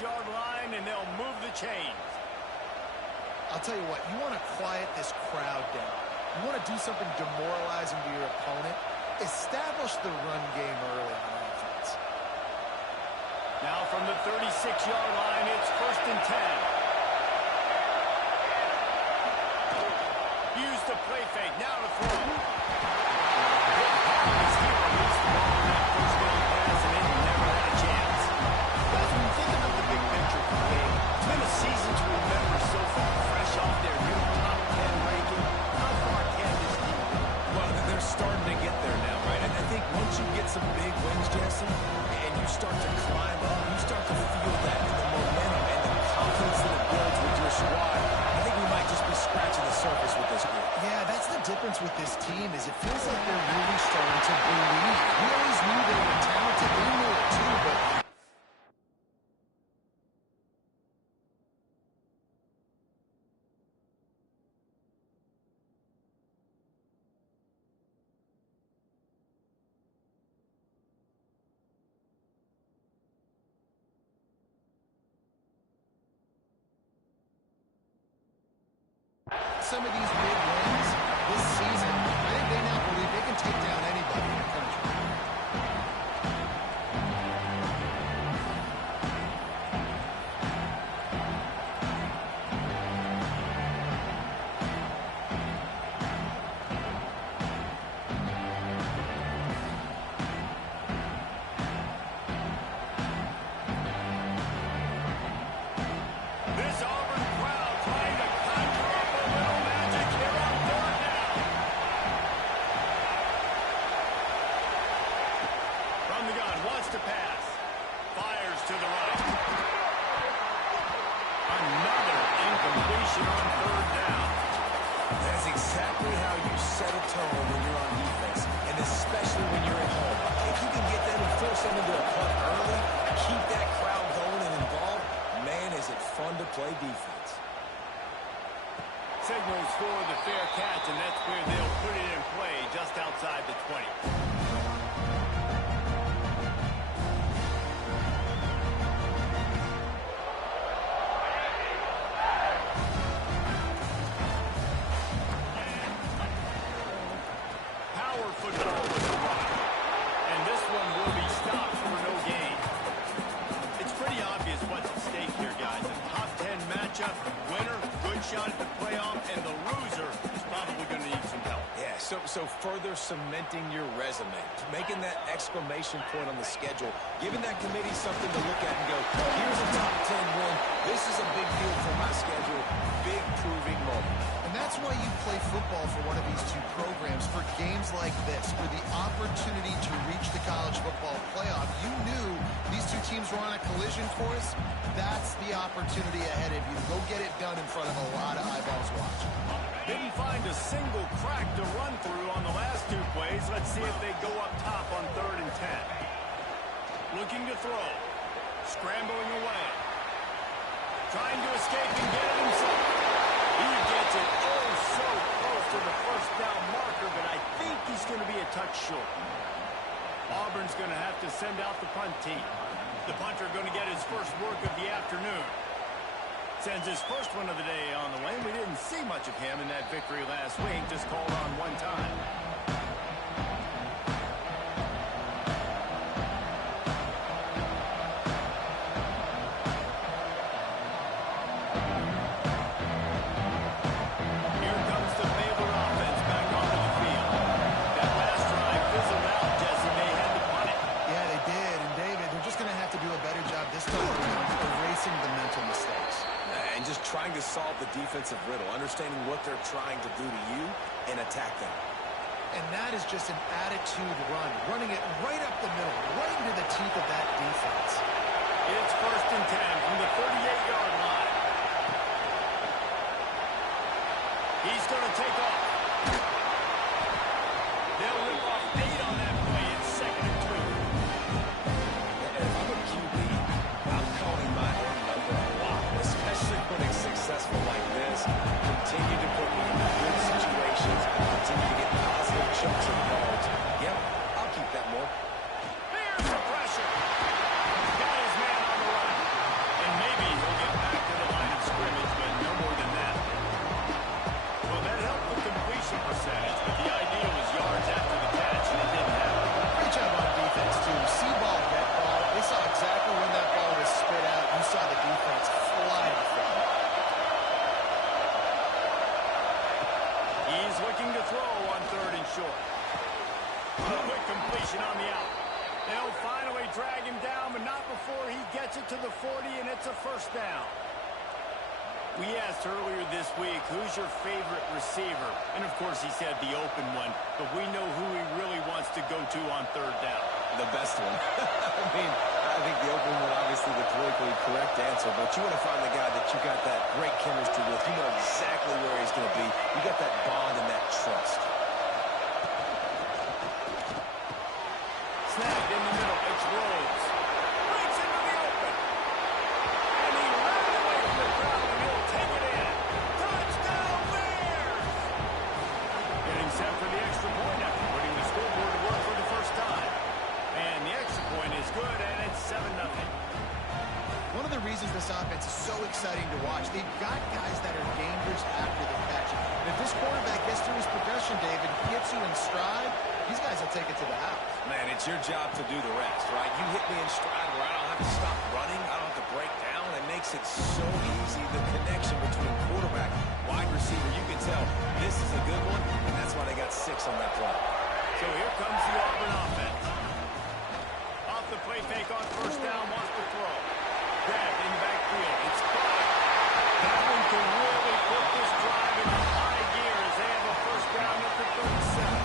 Yard line, and they'll move the chains. I'll tell you what, you want to quiet this crowd down. You want to do something demoralizing to your opponent. Establish the run game early on offense. Now from the 36-yard line, it's 1st and 10. Use the play fake. Now to throw. He's here. He's throwing that first down pass, and it never had a chance. Guys, when you think about the big picture for the game, it's been a season to remember so far, fresh off their new top 10 ranking. How far can this team go? Well, they're starting to get there now, right? And I think once you get some big wins, Jesse, and you start to climb up, you start to feel that in the momentum and the confidence that it builds with your squad. I think we might just be scratching the surface with this group. Yeah, that's the difference with this team is it feels like they're really starting to believe. We always knew they were talented. They knew it too, but some of these big wins this season, I think they now believe they can take down anybody in the country. This Auburn crowd trying to conjure up a little magic here on 3rd down. From the gun, wants to pass. Fires to the right. Another incompletion on 3rd down. That's exactly how you set a tone when you're on defense, and especially when you're at home. If you can get them and force them into a punt early, keep that crowd going and involved, man, is it fun to play defense. Signals for the fair catch, and that's where they'll put it in play just outside the 20. Power football with the rock. And this one will be stopped for no gain. It's pretty obvious what's at stake here, guys. A top 10 matchup, winner, good shot at the playoff, and the loser is probably going to need some help. Yeah, so further cementing your resume, making that exclamation point on the schedule, giving that committee something to look at and go, here's a top 10 win. This is a big deal for my schedule. Big proving moment. And that's why you play football for one of these two programs, for games like this, for the opportunity to reach the college football playoff. You knew these two teams were on a collision course. That's the opportunity ahead of you to go get it done in front of a lot of eyeballs watching. Didn't find a single crack to run through on the last two plays. Let's see if they go up top on 3rd and 10. Looking to throw. Scrambling away. Trying to escape and get it himself. He gets it oh so close to the 1st down marker, but I think he's going to be a touch short. Auburn's going to have to send out the punt team. The punter going to get his first work of the afternoon. Sends his first one of the day on the way. We didn't see much of him in that victory last week, just called on one time. Here comes the Baylor offense back onto the field. That to solve the defensive riddle, understanding what they're trying to do to you and attack them. And that is just an attitude run, running it right up the middle, right into the teeth of that defense. It's 1st and 10 from the 38-yard line. He's going to take off. They'll rip off 8 on that play. It's 2nd and 2. If I'm a QB, I'm calling my own number a lot, especially when it's successful like this. Continue to put me in good situations. Continue to get positive chunks of yards. Yep, I'll keep that more. There's the pressure. Got his man on the run. And maybe he'll get back to the line of scrimmage, but no more than that. Well, that helped the completion percentage, but the idea was yards after the catch, and it didn't happen. Great job on defense, too. See ball, get ball. They saw exactly when that ball was spit out. You saw the defense fly off it. He's looking to throw on 3rd and short. A quick completion on the out. They'll finally drag him down, but not before he gets it to the 40, and it's a 1st down. We asked earlier this week, who's your favorite receiver? And, of course, he said the open one, but we know who he really wants to go to on 3rd down. The best one. I think the open one, obviously the politically correct answer, but you want to find the guy that you got that great chemistry with. You know exactly where he's going to be. You got that bond and that trust. Snagged in the middle. It's Rhodes. Breaks into the open. And he ran away from the crowd, and he'll take it in. Touchdown Bears! Getting set for the extra point after putting the scoreboard to work for the first time. And the extra point is good, and it's 7-0. One of the reasons this offense is so exciting to watch, they've got guys that are dangerous after the catch. And if this quarterback gets through his progression, David, gets you in stride, these guys will take it to the house. Man, it's your job to do the rest, right? You hit me in stride where I don't have to stop running. I don't have to break down. It makes it so easy. The connection between quarterback, wide receiver, you can tell this is a good one, and that's why they got 6 on that play. So here comes the Auburn offense. Off the play fake on 1st down, wants to throw. Grabbed in the backfield. It's caught. That one can really put this drive into high gear as they have a 1st down at the 37.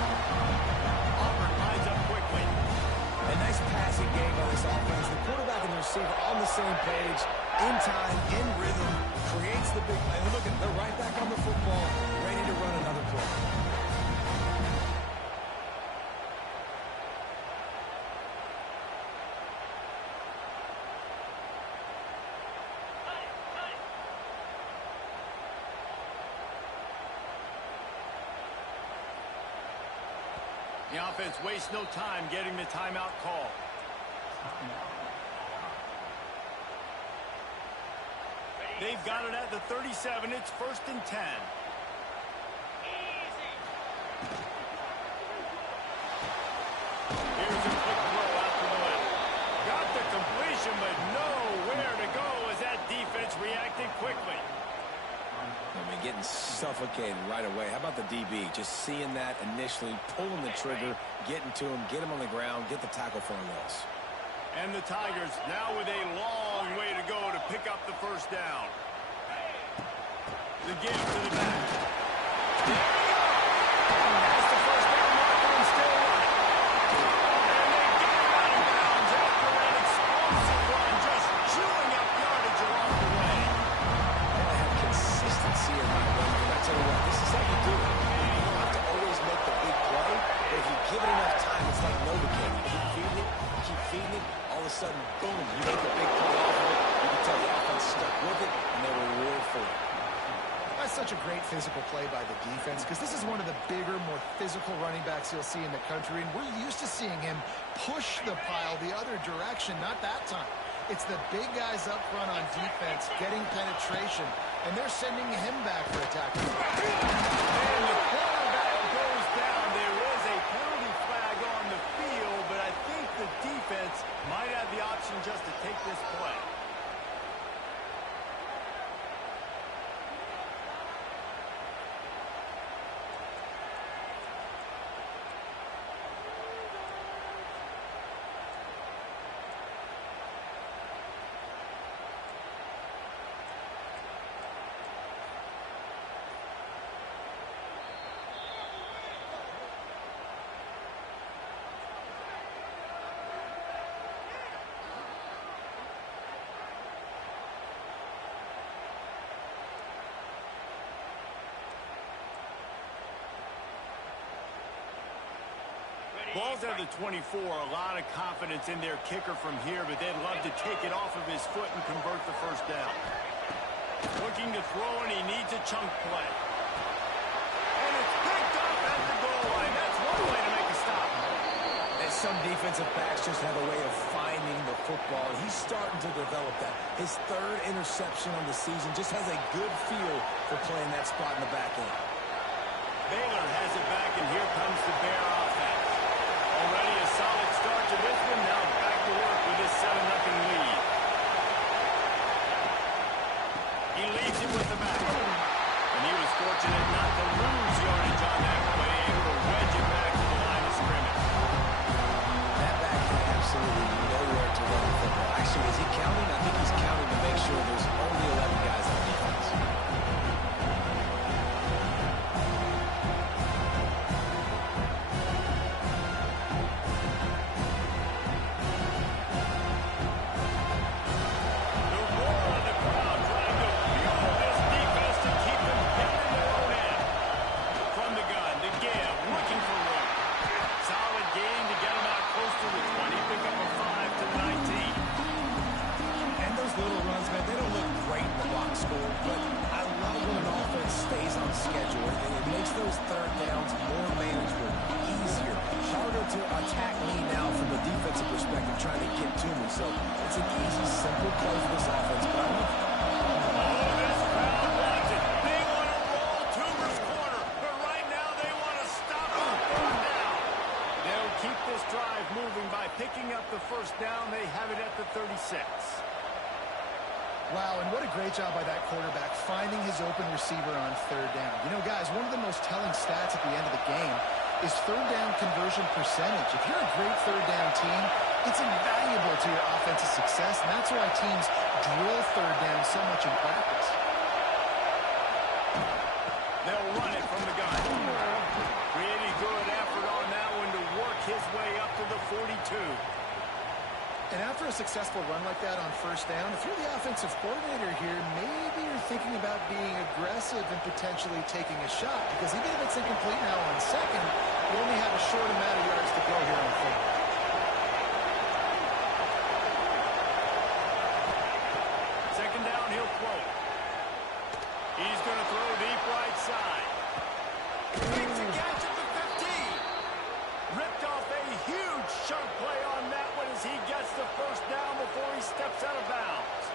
Auburn lines up quickly. A nice passing game by this offense. The quarterback and the receiver on the same page, in time, in rhythm, creates the big play. Look at, they're right back on the football, ready to run another play. The offense wastes no time getting the timeout call. They've got it at the 37. It's 1st and 10. Here's a quick throw out to the left. Got the completion, but nowhere to go as that defense reacted quickly. I mean, getting suffocated right away. How about the DB? Just seeing that initially, pulling the trigger, getting to him, get him on the ground, get the tackle for a loss. And the Tigers now with a long way to go to pick up the 1st down. The give to the back. There we go! That's the 1st down marker and still running. And they get him out of bounds after an explosive run, just chewing up yardage along the way. They have consistency in that run. And I tell you what, this is how you do it. You don't have to always make the big play, but if you give it enough time, it's like Novocaine. You keep feeding it, all of a sudden, boom, you make a big play off of it. You can tell the offense stuck with it, and they were rewarded for it. That's such a great physical play by the defense because this is one of the bigger, more physical running backs you'll see in the country, and we're used to seeing him push the pile the other direction, not that time. It's the big guys up front on defense getting penetration, and they're sending him back for a tackle. And the quarterback goes down. There is a penalty flag on the field, but I think the defense might have the option just to take this play. Ball's at the 24. A lot of confidence in their kicker from here, but they'd love to take it off of his foot and convert the first down. Looking to throw, and he needs a chunk play. And it's picked up at the goal line. That's one way to make a stop. And some defensive backs just have a way of finding the football. He's starting to develop that. His third interception on the season just has a good feel for playing that spot in the back end. Baylor has it back, and here comes the Bear offense. Already a solid start to this one. Now back to work with his 7-0 lead. He leads it with the back. And he was fortunate not to lose yardage on that play, able to wedge it back to the line of scrimmage. That back had absolutely nowhere to run the football. Actually, is he counting? I think he's counting to make sure there's only 11 guys on defense. Picking up the first down, they have it at the 36. Wow, and what a great job by that quarterback finding his open receiver on third down. You know, guys, one of the most telling stats at the end of the game is third down conversion percentage. If you're a great third down team, it's invaluable to your offensive success, and that's why teams drill third down so much in practice. They'll run it from the gun. Pretty good effort on that one to work his way up to the 42. And after a successful run like that on first down, if you're the offensive coordinator here, maybe you're thinking about being aggressive and potentially taking a shot, because even if it's incomplete now on second, you only have a short amount of yards to go here on third. Second down, he'll throw. He's going to throw deep right side. Makes a catch at the 15. Ripped off a huge chunk play on that one as he gets the first down before he steps out of bounds.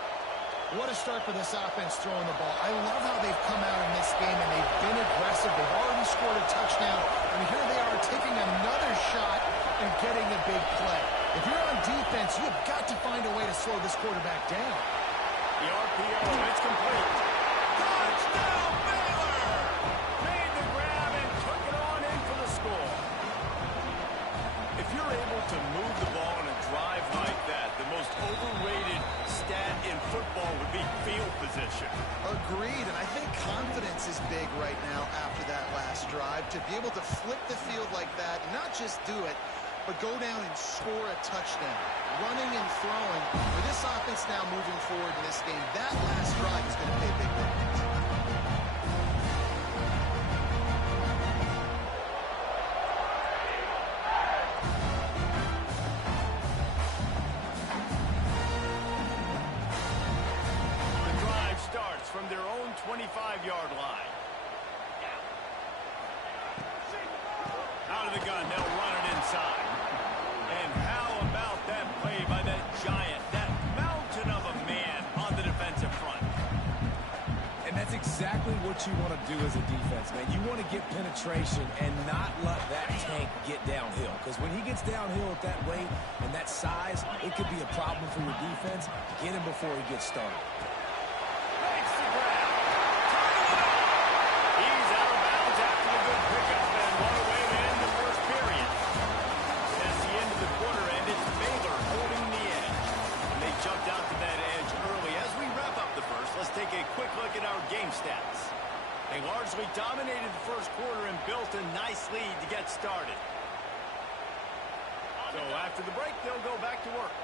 What a start for this offense throwing the ball. I love how they've come out in this game, and they've been aggressive. They've already scored a touchdown, and here they are taking another shot and getting a big play. If you're on defense, you've got to find a way to slow this quarterback down. The RPO, and it's complete. Touchdown, Baylor! Made the grab and took it on in for the score. If you're able to move the ball on a drive like that, the most overrated stat in football would be field position. Agreed, and I think confidence is big right now after that last drive. To be able to flip the field like that, not just do it, but go down and score a touchdown. Running and throwing. For this offense now moving forward in this game, that last drive is going to pay big dividends. The drive starts from their own 25-yard line. Out of the gun, they'll run it inside. And how about that play by that giant, that mountain of a man on the defensive front? And that's exactly what you want to do as a defense, man. You want to get penetration and not let that tank get downhill. Because when he gets downhill at that weight and that size, it could be a problem for your defense. Get him before he gets started. Makes the grab. He's out of bounds after the good pickup and one away to end the first period. As the end of the quarter end, it's Baylor holding the edge. And they jumped out to that edge early. As we wrap up the first, let's take a quick look at our game stats. They largely dominated the first quarter and built a nice lead to get started. So after the break, they'll go back to work.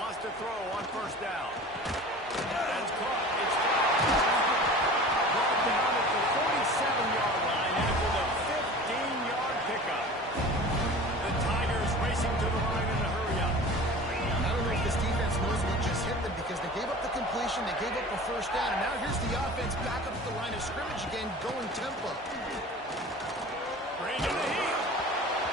Wants to throw on first down. That's caught. It's brought down at the 47-yard line. down. And now here's the offense back up at the line of scrimmage again, going tempo. Bring in the heat.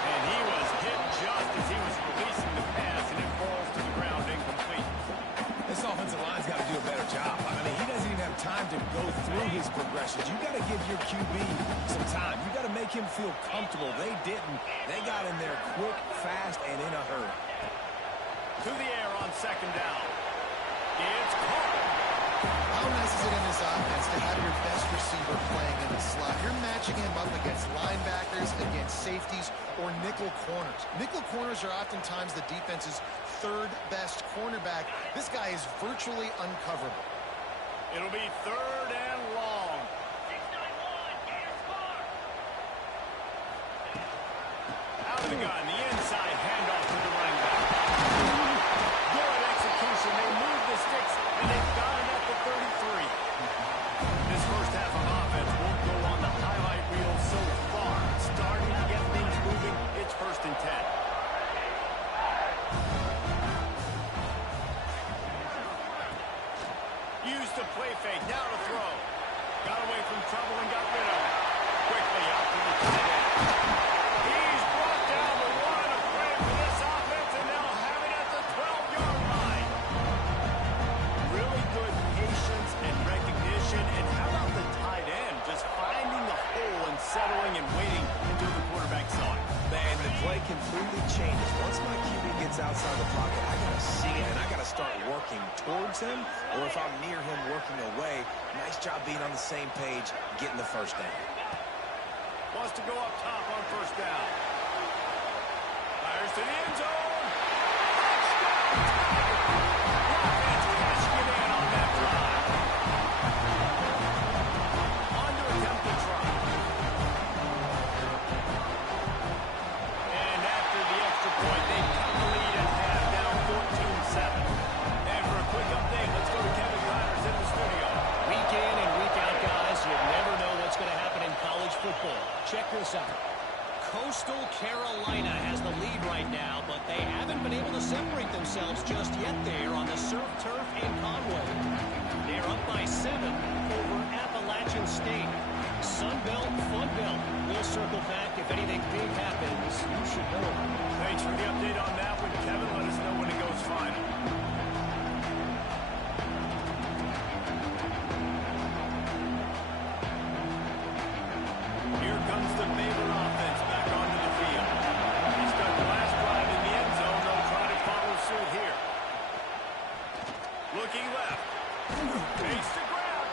And he was hit just as he was releasing the pass, and it falls to the ground incomplete. This offensive line's got to do a better job. I mean, he doesn't even have time to go through his progressions. You got to give your QB some time. You got to make him feel comfortable. They didn't. They got in there quick, fast, and in a hurry. To the air on second down. It's caught. How nice is it in this offense to have your best receiver playing in the slot? You're matching him up against linebackers, against safeties, or nickel corners. Nickel corners are oftentimes the defense's third best cornerback. This guy is virtually uncoverable. It'll be third and long. Out of the gun, the inside handoff to the running back. Good execution. They move the sticks, and they've got it at the 33. This first half of offense won't go on the highlight reel so far. Starting to get things moving. It's 1st and 10. Used to play fake, now to throw. Got away from trouble and got rid of it. Quickly out to the tight end. He's brought down the line of play for this offense, and they'll have it at the 12-yard line. Really good patience and recognition. And how about the tight end just finding the hole and settling and waiting until the quarterback saw it? Man, the play completely changes. Once my QB gets outside the pocket, I got to see it, and I got to start working towards him, or if I'm near him, working away. Nice job being on the same page, getting the first down. Wants to go up top on 1st down. Fires to the end zone. Touchdown, Tiger! Offense cashing it in on that drive. On to attempt the try. And after the extra point, they cut the lead at half, down 14-7. And for a quick update, let's go to Kevin Connors in the studio. Week in and week out, guys, you never know what's going to happen in college football. Check this out. Coastal Carolina has the lead right now, but they haven't been able to separate themselves just yet there on the surf turf in Conway. They're up by 7 over Appalachian State. Sunbelt, Funbelt. We'll circle back if anything big happens. You should know. Thanks for the update on that one, Kevin. Let us know when it goes final. Here comes the Baylor offense back onto the field. He stuck the last drive in the end zone. They'll try to follow suit here. Looking left. Face to grab.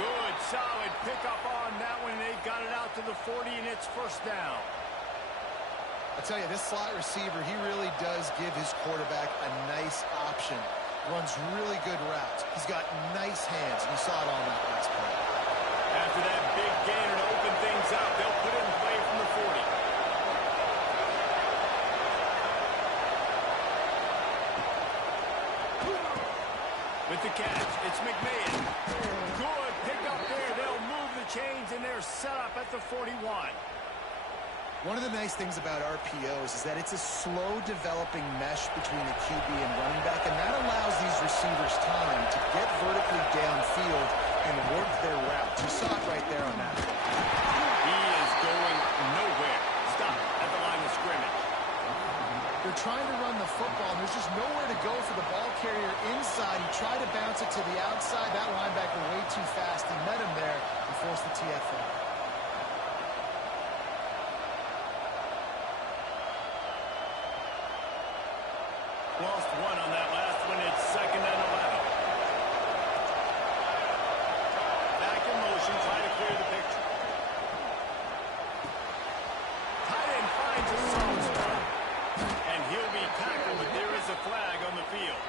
Good, solid pickup on that one. They've got it out to the 40, and it's 1st down. I tell you, this slot receiver, he really does give his quarterback a nice option. Runs really good routes. He's got nice hands, and you saw it on that last play. After that big gainer to open things up, they'll put it in play from the 40. With the catch, it's McMahon. Good pick up there. They'll move the chains, and they're set up at the 41. One of the nice things about RPOs is that it's a slow-developing mesh between the QB and running back, and that allows these receivers time to get vertically downfield and work their routes. You saw it right there on that. He is going nowhere. Stop at the line of scrimmage. They're trying to run the football, and there's just nowhere to go for the ball carrier inside. He tried to bounce it to the outside. That linebacker way too fast. He met him there and forced the TFL. Lost one on that last one. It's 2nd and 11. Back in motion, try to clear the picture. Tight end finds a soft start. And he'll be tackled, but there is a flag on the field.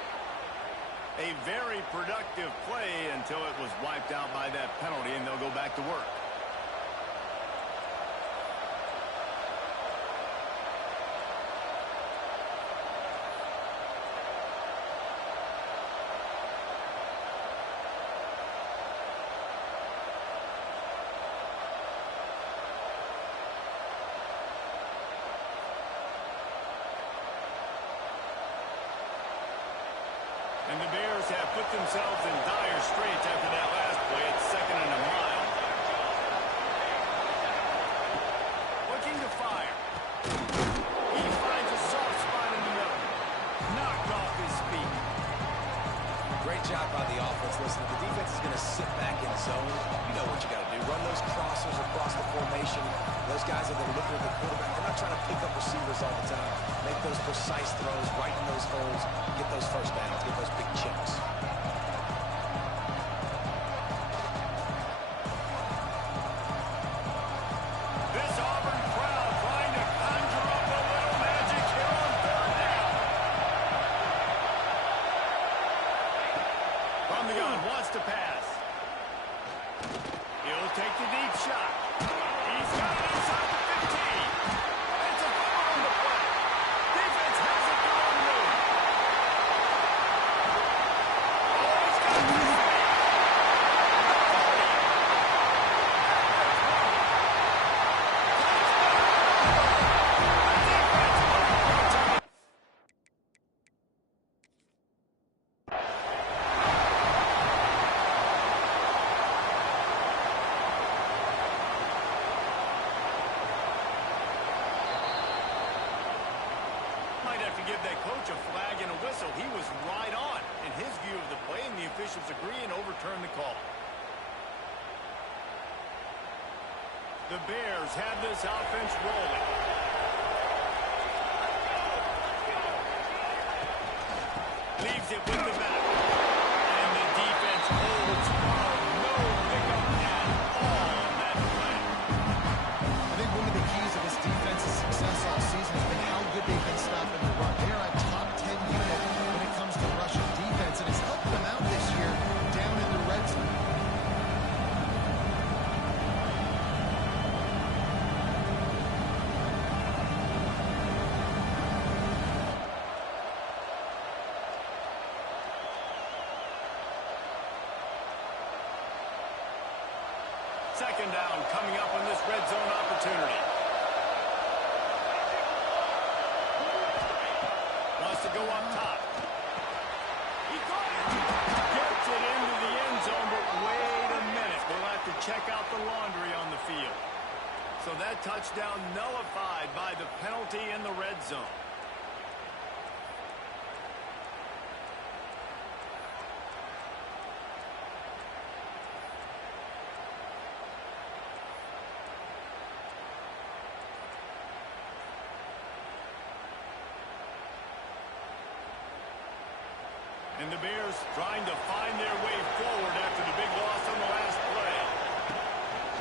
A very productive play until it was wiped out by that penalty, and they'll go back to work. And the Bears have put themselves in dire straits after that last play. It's 2nd and a mile. Looking to fire. He finds a soft spot in the middle. Knocked off his feet. Great job by the offense. Listen, if the defense is going to sit back in zone, you know what you got to do. Run those crossers across the formation. Those guys are going to look at the quarterback. They're not trying to pick up receivers all the time. Make those precise throws, right in those holes, get those first downs, get those big checks. This Auburn crowd trying to conjure up a little magic here on 3rd down. From the gun, wants to pass. He'll take the deep shot. He's got it inside the 15. It's a fumble on the play. Defense has it on the move. Oh, he's got it. Might have to give that coach a flag and a whistle. He was right on in his view of the play, and the officials agree and overturn the call. The Bears have this offense rolling. Leaves it with the back. And the defense holds firm. No pickup at all on that play. I think one of the keys of this defense's success all season has been how good they've been stopping the run. They're a top 10 unit when it comes to rushing defense, and it's helped them out this year down in the red zone. Second down coming up on this red zone opportunity. Wants to go up top. He caught it. Gets it into the end zone, but wait a minute. They'll have to check out the laundry on the field. So that touchdown nullified by the penalty in the red zone. And the Bears trying to find their way forward after the big loss on the last play.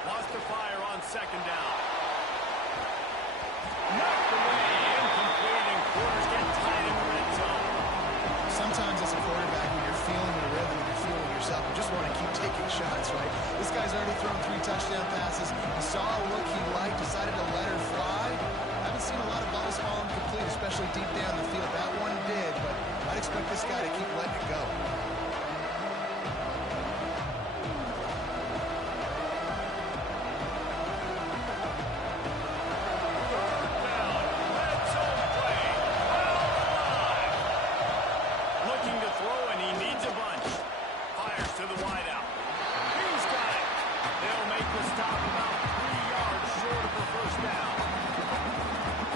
Wants to fire on 2nd down. Knocked away, incomplete, and quarters get tied in the red zone. Sometimes as a quarterback, when you're feeling the rhythm and you're feeling yourself, you just want to keep taking shots, right? This guy's already thrown 3 touchdown passes. He saw a look he liked, decided to let her fly. I haven't seen a lot of balls fall incomplete, especially deep down the field. That one did, but I'd expect this guy to keep letting it go. Looking to throw, and he needs a bunch. Fires to the wideout. He's got it. They'll make the stop about 3 yards short of the first down.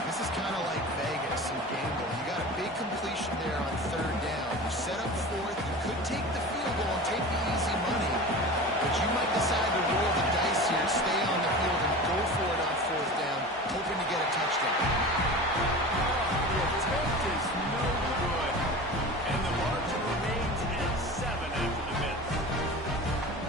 This is kind of like Vegas and gambling. You got a big completion there on 3rd down. You set up 4th. You could take the field goal and take the easy money, but you might decide to roll the dice here, stay on the field, and go for it on 4th down, hoping to get a touchdown. The attempt is no good, and the margin remains at 7 after the miss.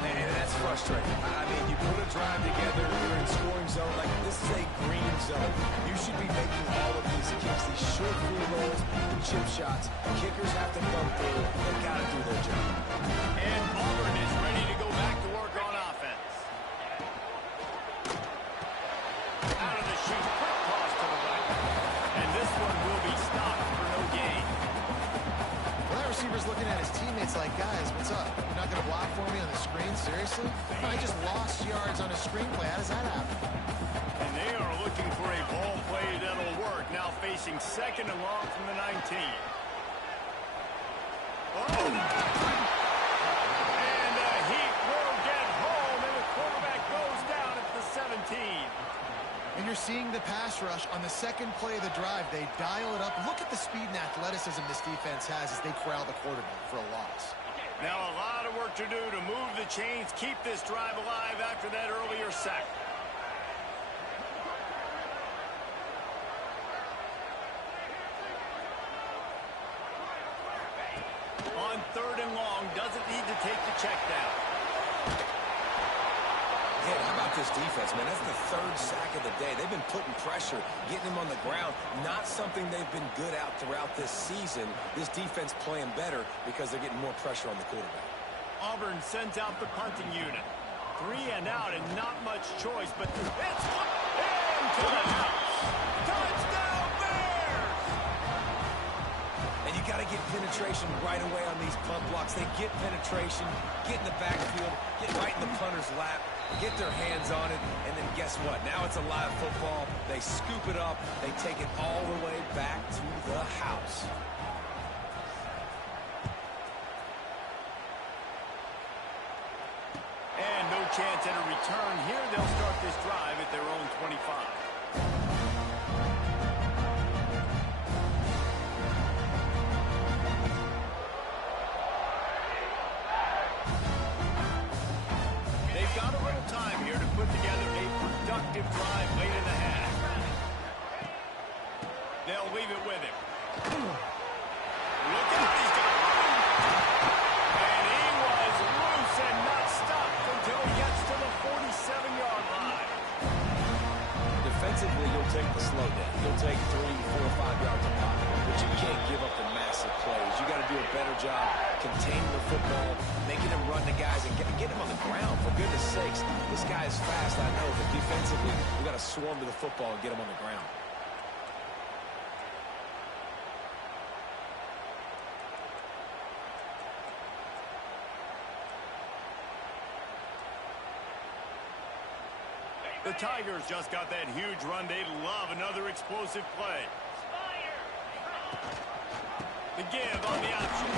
Man, that's frustrating. I mean, you put a drive together, you're in scoring zone. Like, this is a green zone. You should be making all of these kicks, these short field goals, and chip shots. Kickers have to come through. They got to do their job. And Auburn is ready to go back to work on offense. Out of the chute, quick toss to the right. And this one will be stopped for no gain. Well, that receiver's looking at his teammates like, guys, what's up? You're not going to block for me on the screen? Seriously? I just lost yards on a screenplay. How does that happen? And they are looking for a ball play that'll work. Now facing 2nd and long from the 19. Oh. And the Heat will get home, and the quarterback goes down at the 17. And you're seeing the pass rush on the second play of the drive. They dial it up. Look at the speed and athleticism this defense has as they corral the quarterback for a loss. Now a lot of work to do to move the chains, keep this drive alive after that earlier sack. On 3rd and long, doesn't need to take the check down. Man, how about this defense, man? That's the 3rd sack of the day. They've been putting pressure, getting him on the ground. Not something they've been good at throughout this season. This defense playing better because they're getting more pressure on the quarterback. Auburn sends out the punting unit. 3 and out and not much choice, but it's into the house. Touchdown Bears! And you got to get penetration right away on these punt blocks. They get penetration, get in the backfield, get right in the punter's lap, get their hands on it, and then guess what? Now it's a live football. They scoop it up. They take it all the way back to the house. And no chance at a return here. They'll start this drive at their own 25. Drive late in the half. They'll leave it with him. Look out, he's got room. And he was loose and not stopped until he gets to the 47-yard line. Defensively, you'll take the slow down. You'll take 3, 4, 5 yards a pop. But you can't give up the massive plays. You got to do a better job containing the football, making him run the guys, and get him on the ground. For goodness sakes, this guy is fast, I know, but defensively, we got to swarm to the football and get him on the ground. The Tigers just got that huge run. They'd love another explosive play. The give on the option.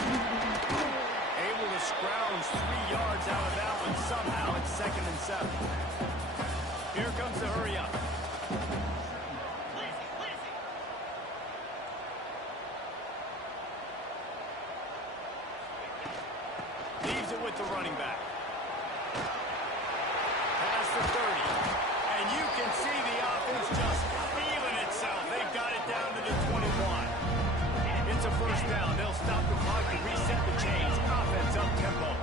Able to scrounge 3 yards out of that one somehow. It's 2nd and 7. Here comes the hurry up. Leaves it with the running back. Past the 30. And you can see the offense just feeling itself. They've got it down to the 21. It's a 1st down. They'll stop the clock and reset the chains. Offense up tempo.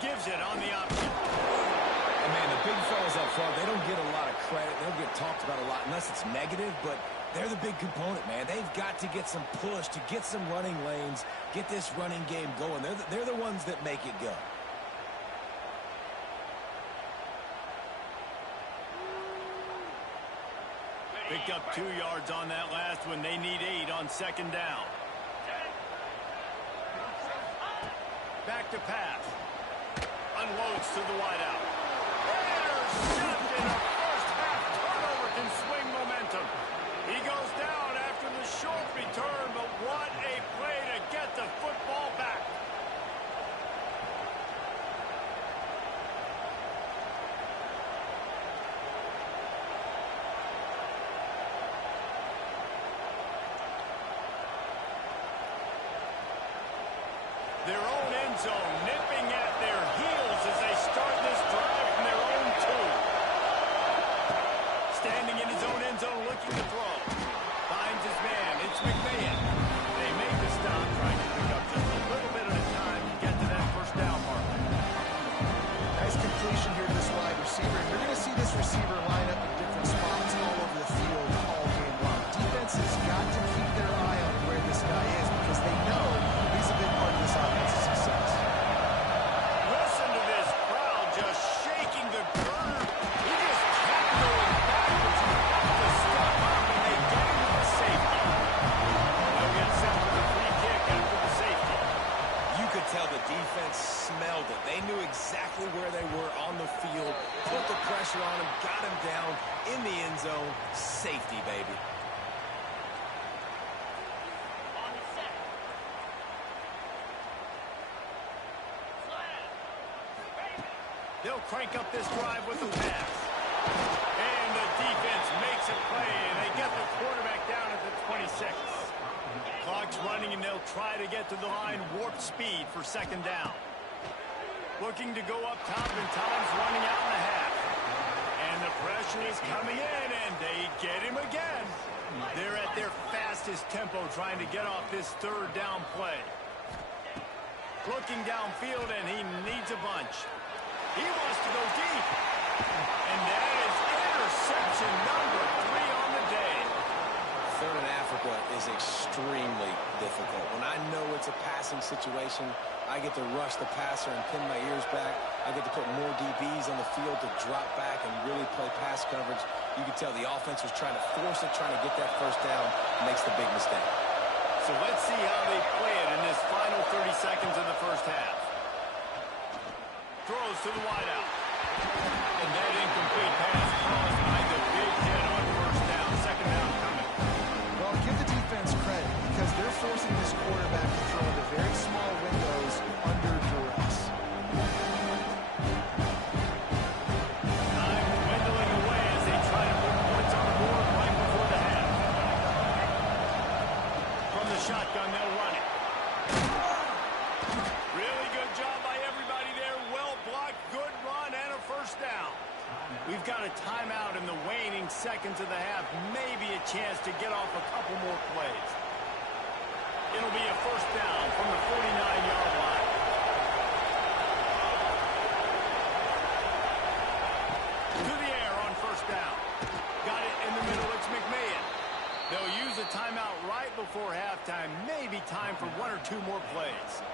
Gives it on the option. And man, the big fellas up front, they don't get a lot of credit. They don't get talked about a lot unless it's negative, but they're the big component, man. They've got to get some push, to get some running lanes, get this running game going. They're the ones that make it go. Picked up 2 yards on that last one. They need 8 on 2nd down. Back to pass. Unloads to the wideout. Intercepted. A first-half turnover can swing momentum. He goes down after the short return, but what a play to get the football back. Their own end zone nipping at their heels as they start this drive from their own 2. Standing in his own end zone looking to throw. Finds his man. It's McMahon. They make the stop, trying to pick up just a little bit at a time to get to that 1st down mark. Nice completion here to this wide receiver. And you're going to see this receiver line up in different spots all over the field all game long. Defense has got to keep their eye on where this guy is because they know he's a big part of this offensive success. Listen to this crowd just shaking the girder. He just kept going backwards. He got to step up, and they get him to the safety. They'll get set for the free kick after the put the pressure on him, got him down in the end zone. Safety, baby. They'll crank up this drive with the pass. And the defense makes a play, and they get the quarterback down at the 26. Clock's running, and they'll try to get to the line warp speed for second down. Looking to go up top, and time's running out in the half. And the pressure is coming in, and they get him again. They're at their fastest tempo trying to get off this third down play. Looking downfield, and he needs a bunch. He wants to go deep. And that is interception number 3 on the day. Third in Africa is extremely difficult. When I know it's a passing situation, I get to rush the passer and pin my ears back. I get to put more DBs on the field to drop back and really play pass coverage. You can tell the offense was trying to force it, trying to get that first down, makes the big mistake. So let's see how they play it in this final 30 seconds of the first half. Throws to the wideout. And that incomplete pass caused by the big hit on first down. Second down coming. Well, give the defense credit because they're forcing this quarterback to throw into very small windows under duress. Time dwindling away as they try to put points on the board right before the half. From the shotgun, they'll run it. Really good job by everybody there. Well blocked, good run, and a first down. We've got a timeout in the waning seconds of the half. Maybe a chance to get off a couple more plays. It'll be a first down from the 49-yard line. To the air on first down. Got it in the middle. It's McMahon. They'll use a timeout right before halftime. Maybe time for 1 or 2 more plays.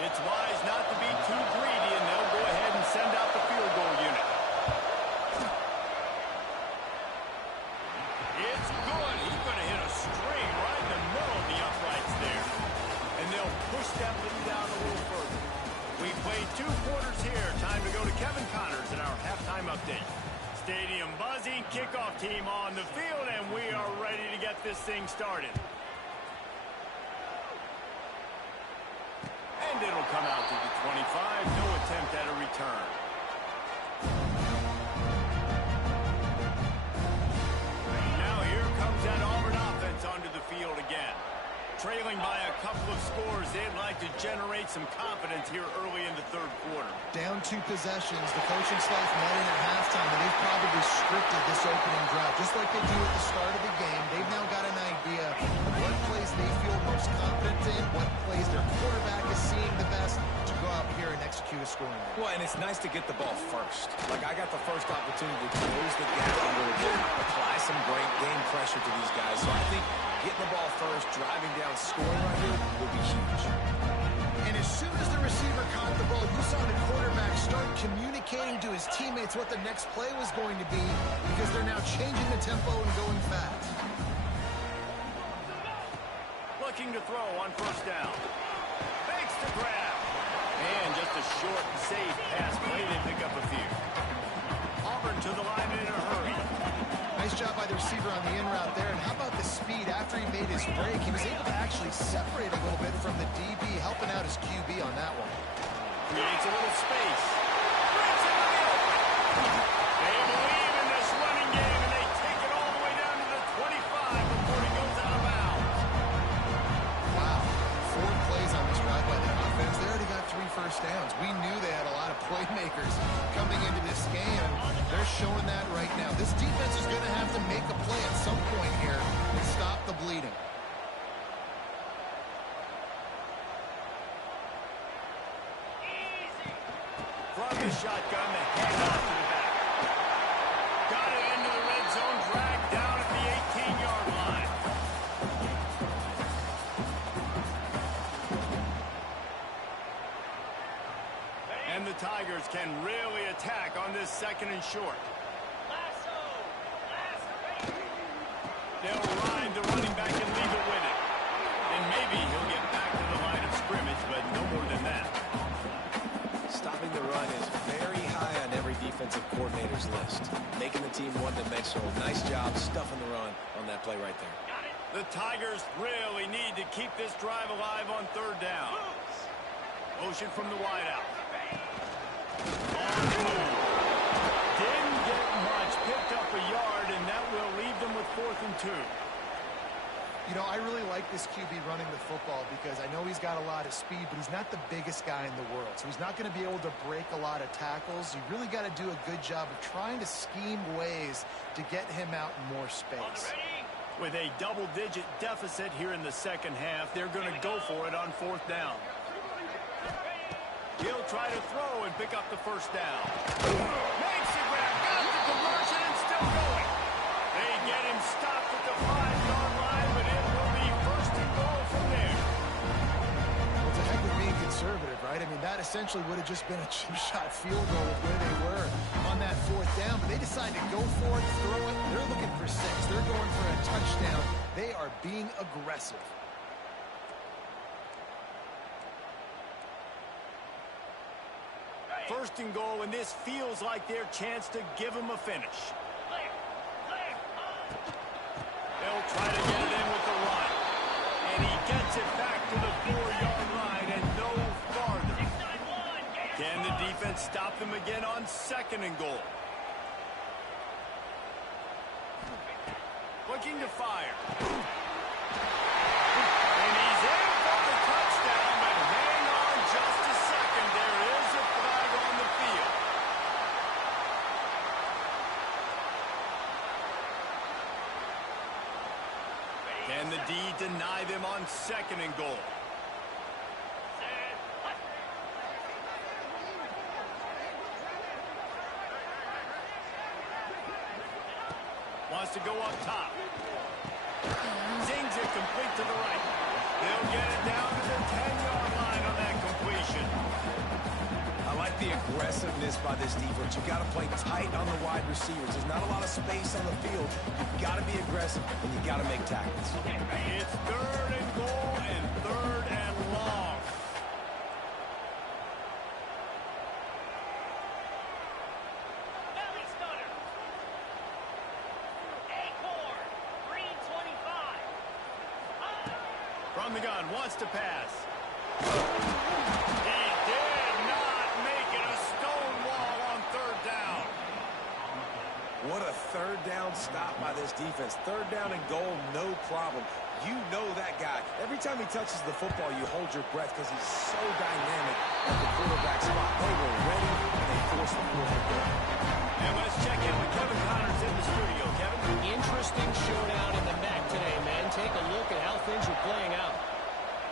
It's wise not to be too greedy, and they'll go ahead and send out the field goal unit. It's good. He's going to hit a string right in the middle of the uprights there. And they'll push that lead down a little further. We played 2 quarters here. Time to go to Kevin Connors in our halftime update. Stadium buzzing, kickoff team on the field, and we are ready to get this thing started. And it'll come out to the 25. No attempt at a return. Now here comes that Auburn offense onto the field again. Trailing by a couple of scores, they'd like to generate some confidence here early in the third quarter. Down 2 possessions, the coaching staff met in at halftime, and they've probably scripted this opening drive. Just like they do at the start of the game, they've now got an idea of what plays they feel most confident in, what plays their quarterback is seeing the best to go out here and execute a scoring. Well, and it's nice to get the ball first. Like, I got the first opportunity to close the gap a little bit, apply some great game pressure to these guys. So I think getting the ball first, driving down, scoring right here would be huge. And as soon as the receiver caught the ball, you saw the quarterback start communicating to his teammates what the next play was going to be because they're now changing the tempo and going fast. Looking to throw on first down. Fakes the grab. And just a short and safe pass play. They pick up a few. Auburn to the line in a hurry. Nice job by the receiver on the in route there. And how about the speed after he made his break? He was able to actually separate a little bit from the DB, helping out his QB on that one. Creates a little space. Brings it in. They believe in this running game, and they take it all the way down to the 25 before he goes out of bounds. Wow. 4 plays on this drive by the offense. They already got 3 first downs. We knew they had a lot of playmakers coming into this game, and they're showing that right now. This defense is going to have to make a play at some point here and stop the bleeding. From the shotgun, the handoff to the back. Got it into the red zone, dragged down at the 18-yard line. And the Tigers can really attack on this second and short. They'll ride the running back and leave it with it. And maybe he'll get back to the line of scrimmage, but no more than that. Stop stopping the run is very high on every defensive coordinator's list. Making the team one-dimensional. Nice job stuffing the run on that play right there. The Tigers really need to keep this drive alive on third down. Motion from the wideout. On the move. Didn't get much. Picked up a yard, and that will leave them with 4th and 2. You know, I really like this QB running the football because I know he's got a lot of speed, but he's not the biggest guy in the world. So he's not going to be able to break a lot of tackles. You really got to do a good job of trying to scheme ways to get him out in more space. With a double-digit deficit here in the second half, they're going to go for it on 4th down. He'll try to throw and pick up the first down. Makes the grab, got the conversion, and still going. They get him stopped at the 5-yard line, but it will be 1st and goal from there. What's the heck with being conservative, right? I mean, that essentially would have just been a cheap-shot field goal with where they were on that 4th down. But they decided to go for it, throw it. They're looking for 6. They're going for a touchdown. They are being aggressive. First and goal, and this feels like their chance to give them a finish. They'll try to get it in with the run. And he gets it back to the 4-yard line and no farther. Can the defense stop them again on 2nd and goal? Looking to fire. And he's in for the touchdown, but hang on just a second. There is a flag on the field. Can the D deny them on 2nd and goal? Wants to go up top. Zings it complete to the right. They'll get it down to the 10-yard line on that completion. I like the aggressiveness by this defense. You've got to play tight on the wide receivers. There's not a lot of space on the field. You've got to be aggressive, and you've got to make tackles. It's 3rd and goal and 3rd and long. From the gun, wants to pass. He did not make it. A stone wall on 3rd down. What a 3rd down stop by this defense. 3rd down and goal, no problem. You know that guy. Every time he touches the football, you hold your breath because he's so dynamic at the quarterback spot. They were ready, and they forced the 4th and goal. And let's check in with Kevin Connors in the studio. Kevin? Interesting showdown in the MAC today, men. Take a look at how things are playing out.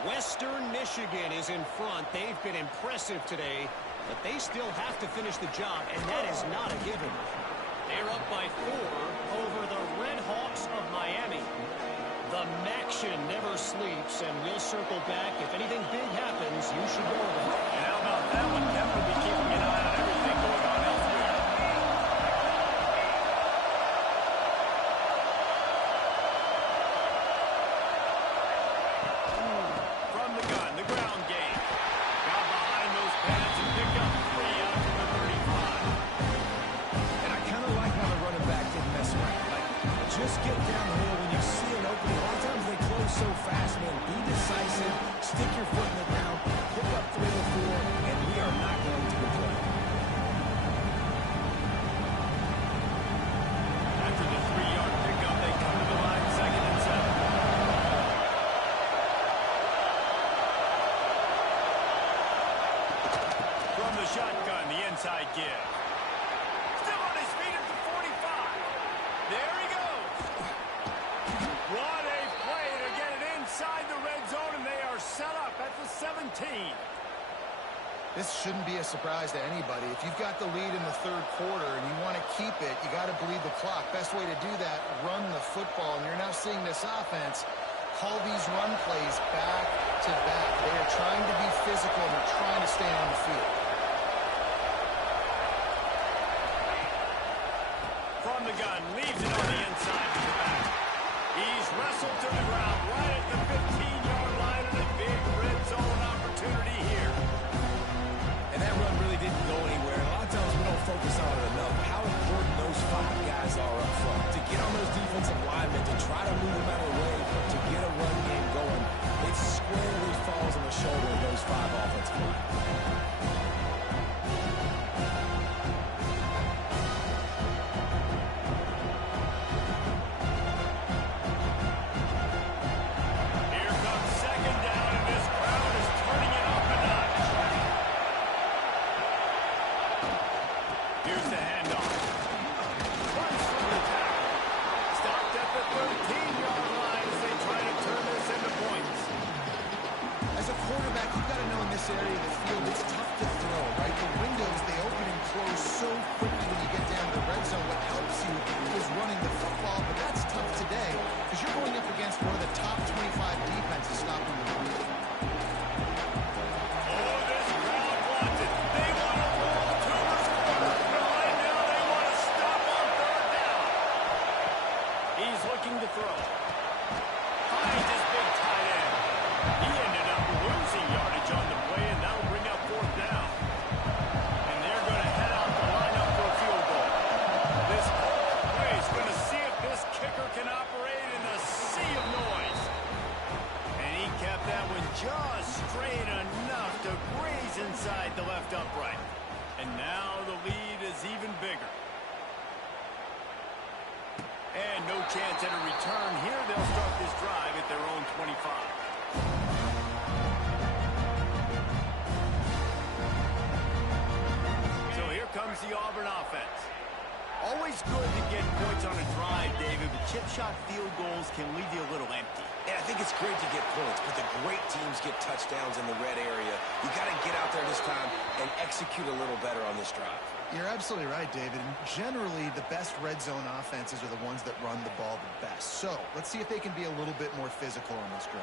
Western Michigan is in front. They've been impressive today, but they still have to finish the job, and that is not a given. They're up by 4 over the Red Hawks of Miami. The MACtion never sleeps, and we'll circle back. If anything big happens, you should know about it. And how about that one? Kevin will be keeping an eye on everything going on elsewhere. From the gun, the ground game. Got behind those pads and picked up 3 out to the 35. And I kind of like how the running back didn't mess around. Like, just get downhill when you see an opening. A lot of times they close so fast, man. Be decisive, stick your foot in the ground, pick up 3 or 4, and we are not going to complain. After the 3-yard pickup, they come to the line, 2nd and 7. From the shotgun, the inside give. Still on his feet at the 45. There he goes. What a play to get it inside the red zone, and they are set up at the 17. This shouldn't be a surprise to anybody. If you've got the lead in the 3rd quarter and you want to keep it, you got to bleed the clock. Best way to do that, run the football. And you're now seeing this offense call these run plays back to back. They are trying to be physical and they're trying to stay on the field. From the gun, leaves it on the inside to the back. He's wrestled to the ground right at the 15-yard line, and a big red zone opportunity here. And that run really did didn't go anywhere. A lot of times we don't focus on it enough. How important those 5 guys are up front. To get on those defensive linemen, to try to move them out of the way, to get a run game going, it squarely falls on the shoulder of those 5 offensive linemen. Just straight enough to graze inside the left upright. And now the lead is even bigger. And no chance at a return here. They'll start this drive at their own 25. So here comes the Auburn offense. Always good to get points on a drive, David, but chip shot field goals can leave you a little empty. Yeah, I think it's great to get points, but the great teams get touchdowns in the red area. You got to get out there this time and execute a little better on this drive. You're absolutely right, David. Generally, the best red zone offenses are the ones that run the ball the best. So let's see if they can be a little bit more physical on this drive.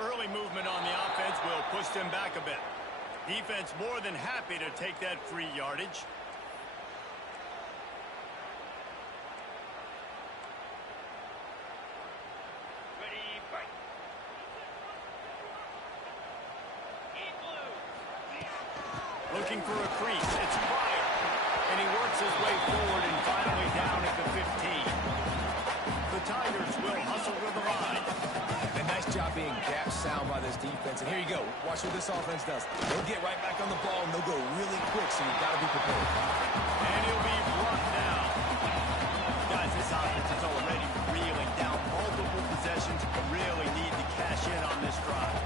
Early movement on the offense will push them back a bit. Defense more than happy to take that free yardage. Looking for a crease. It's Pryor. And he works his way forward and finally down at the 15. The Tigers will hustle to the line. A nice job being gap sound by this defense. And here you go. Watch what this offense does. They'll get right back on the ball, and they'll go really quick, so you've got to be prepared. And he'll be brought down. Guys, this offense is already reeling down multiple possessions. Really need to cash in on this drive.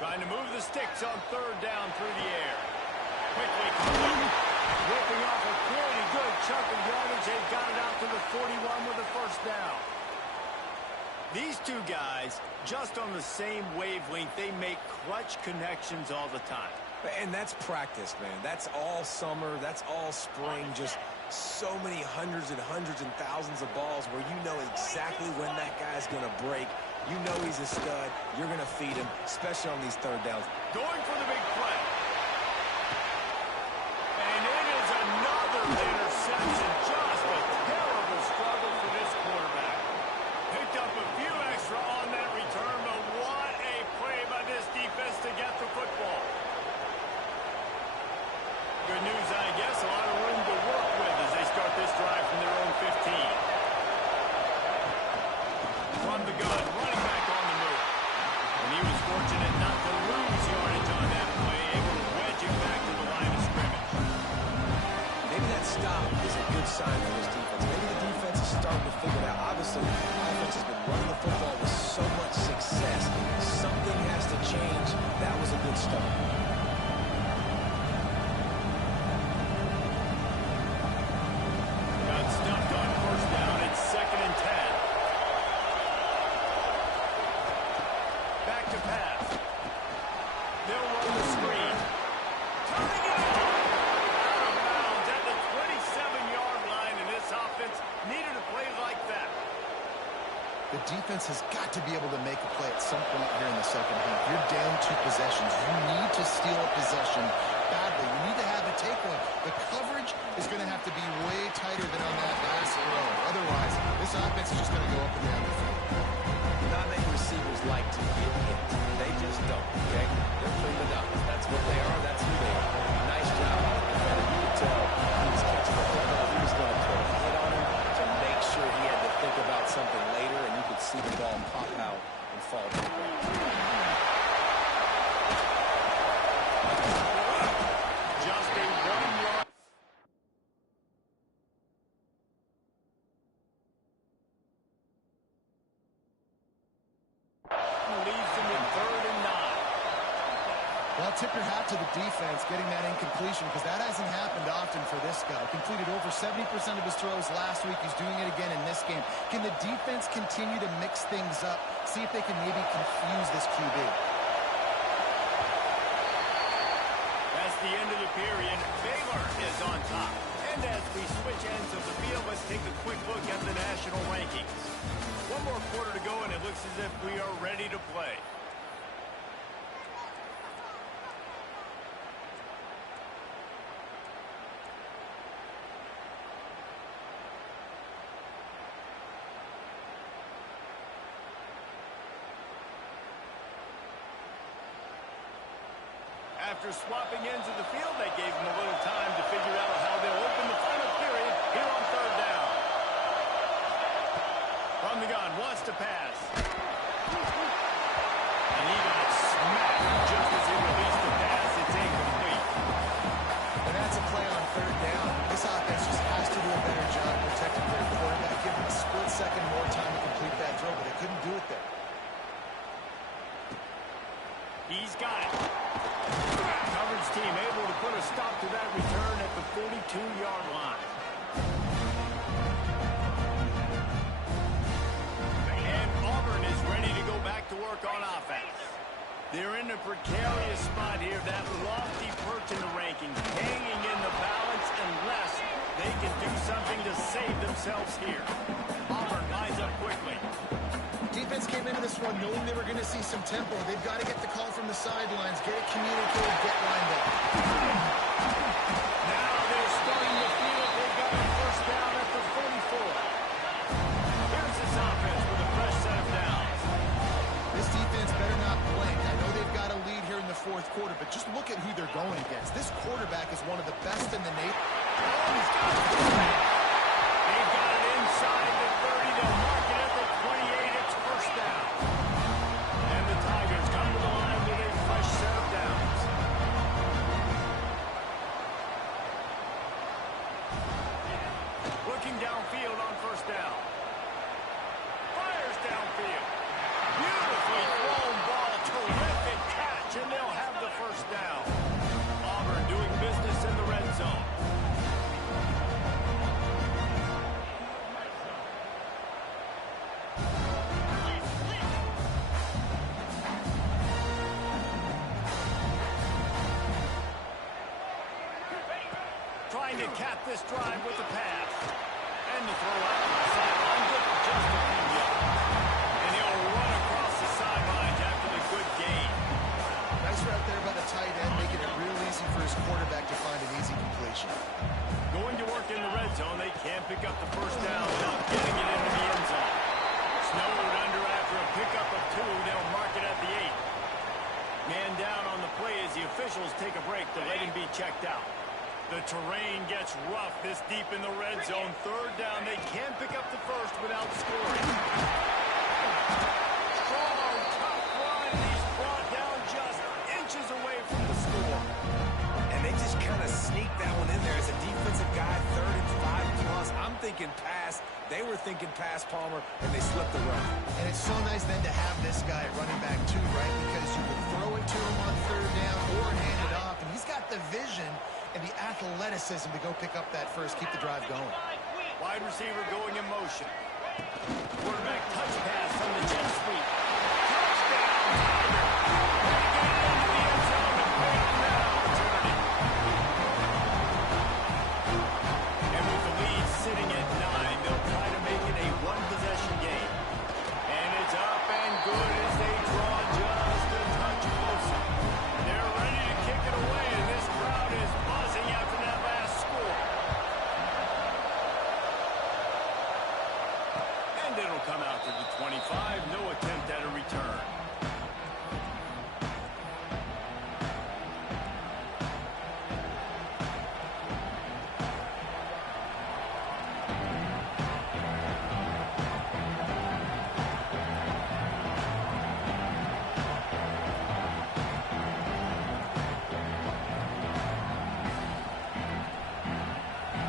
Trying to move the sticks on third down through the air. Quickly ripping off a pretty good chunk of yardage. They've got it out to the 41 with a first down. These two guys, just on the same wavelength, they make clutch connections all the time. And that's practice, man. That's all summer. That's all spring. Just so many hundreds and thousands of balls where you know exactly when that guy's going to break. You know he's a stud. You're going to feed him, especially on these third downs. Going for the big play. And it is another interception. Just a terrible struggle for this quarterback. Picked up a few extra on that return, but what a play by this defense to get the football. Good news, I guess. A lot of room to work with as they start this drive from their own 15. From the gun, running back on the move. And he was fortunate not to lose yardage on that play, able to wedge it back to the line of scrimmage. Maybe that stop is a good sign for this defense. Maybe the defense is starting to figure it out. Obviously, the offense has been running the football with so much success. Something has to change. That was a good start. defense has got to be able to make a play at some point here in the second half. You're down 2 possessions. You need to steal a possession badly. You need to have a take one. The coverage is going to have to be way tighter than on that last throw. Otherwise, this offense is just going to go up and down the field. Not many receivers like to get hit. They just don't, okay? They're prima donnas. That's what they are. That's who they are. Nice job out of the defender. You could tell he was catching the football. He was going to put a hit on him to make sure he had to think about something later, and you could see the ball pop out and fall to the ground. Just a 1 yard. Leaves them in 3rd and 9. Well, tip your hat to the defense getting that incompletion because that hasn't happened often for this guy. Completed over 70% of his throws last week. He's doing it again in this game. Can the defense continue to mix things up? See if they can maybe confuse this QB. That's the end of the period. Baylor is on top. And as we switch ends of the field, let's take a quick look at the national rankings. One more quarter to go, and it looks as if we are ready to play. After swapping ends of the field, that gave them a little time to figure out how they'll open the final period here on 3rd down. From the gun, wants to pass. And he got smacked just as he released the pass. It's incomplete. And that's a play on 3rd down. This offense just has to do a better job protecting their quarterback, give them a split second more time to complete that throw, but they couldn't do it there. He's got it. Coverage team able to put a stop to that return at the 42-yard line. And Auburn is ready to go back to work on offense. They're in a precarious spot here, that lofty perch in the rankings, hanging in the balance unless they can do something to save themselves here. Auburn lines up quickly. Defense came into this one knowing they were going to see some tempo. They've got to get the call from the sidelines, get it communicated, get lined up. Now they're starting to feel it. They've got a first down at the 44. Here's this offense with a fresh set of downs. This defense better not blink. I know they've got a lead here in the 4th quarter, but just look at who they're going against. This quarterback is one of the best in the nation. Oh, he's got it. They've got it inside the 30. They'll mark it at the 28. It's first down. And the Tigers come to the line with a fresh set of downs. Looking downfield on first down. Fires downfield. Beautifully thrown ball. Terrific catch, and they'll have the first down. Auburn doing business in the red zone. Trying to cap this drive with the pass. And the throw out to the sideline. Just a few yards. And he'll run across the sidelines after the good gain. Nice route there by the tight end, making it real easy for his quarterback to find an easy completion. Going to work in the red zone. They can't pick up the first down without getting it into the end zone. Snowed under after a pickup of 2. They'll mark it at the 8. Man down on the play as the officials take a break to let him be checked out. The terrain gets rough this deep in the red zone. 3rd down. They can't pick up the first without scoring. Strong, tough run. He's brought down just inches away from the score. And they just kind of sneak that one in there as a defensive guy, 3rd and 5 plus. I'm thinking pass. They were thinking pass, Palmer, and they slipped the run. And it's so nice then to have this guy at running back too, right? Because you can throw it to him on 3rd down or hand it off, and he's got the vision and the athleticism to go pick up that first, keep the drive going. Wide receiver going in motion. Quarterback touch pass from the jet sweep. Touchdown, Tiger. They get into the end zone and bring on that opportunity. And with the lead sitting at 9, they'll try to make it a one-possession game. And come out to the 25. No attempt at a return.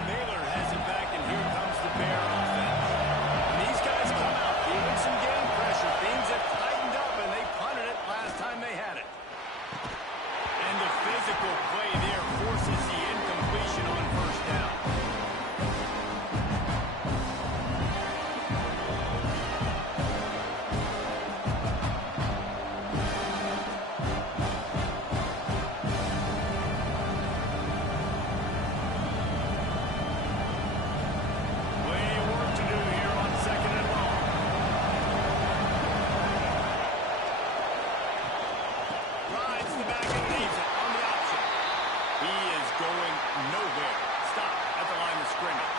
Baylor has it back, and here comes the Bear offense. And these guys come out feeling some game pressure. Things have tightened up, and they punted it last time they had it. And the physical play there forces the incompletion on first down. Plenty of work to do here on second and long. Rides the back and leaves it on the option. He is going nowhere. Stop at the line of scrimmage.